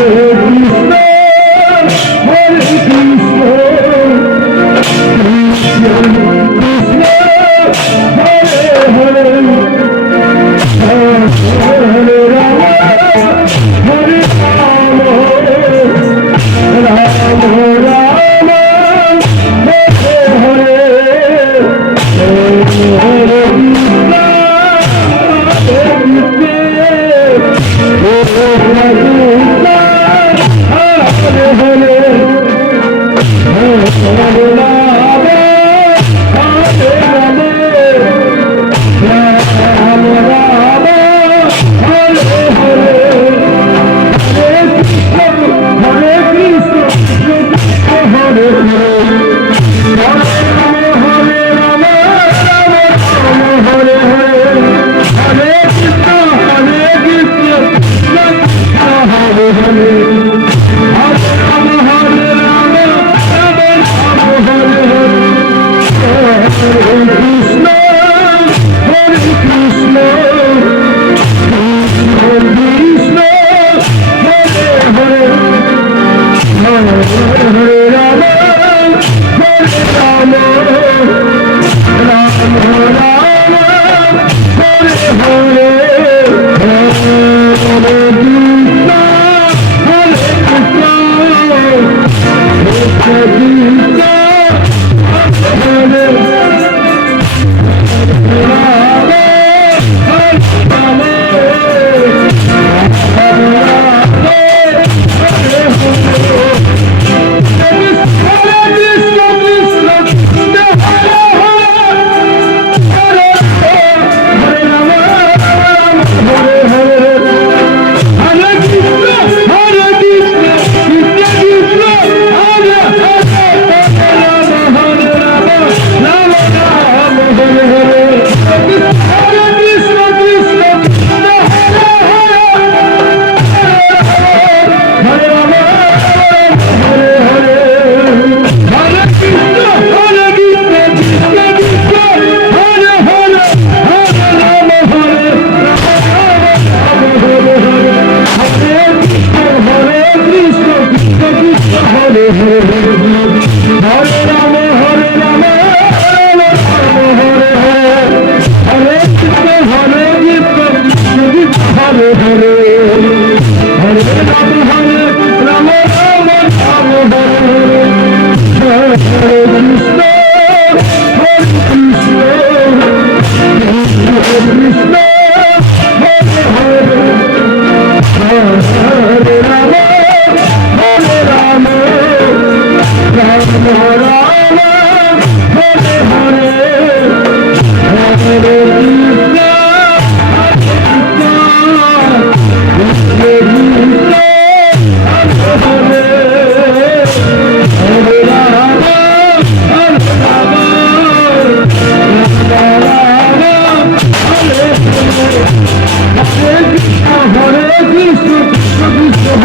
রে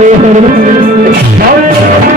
Thank.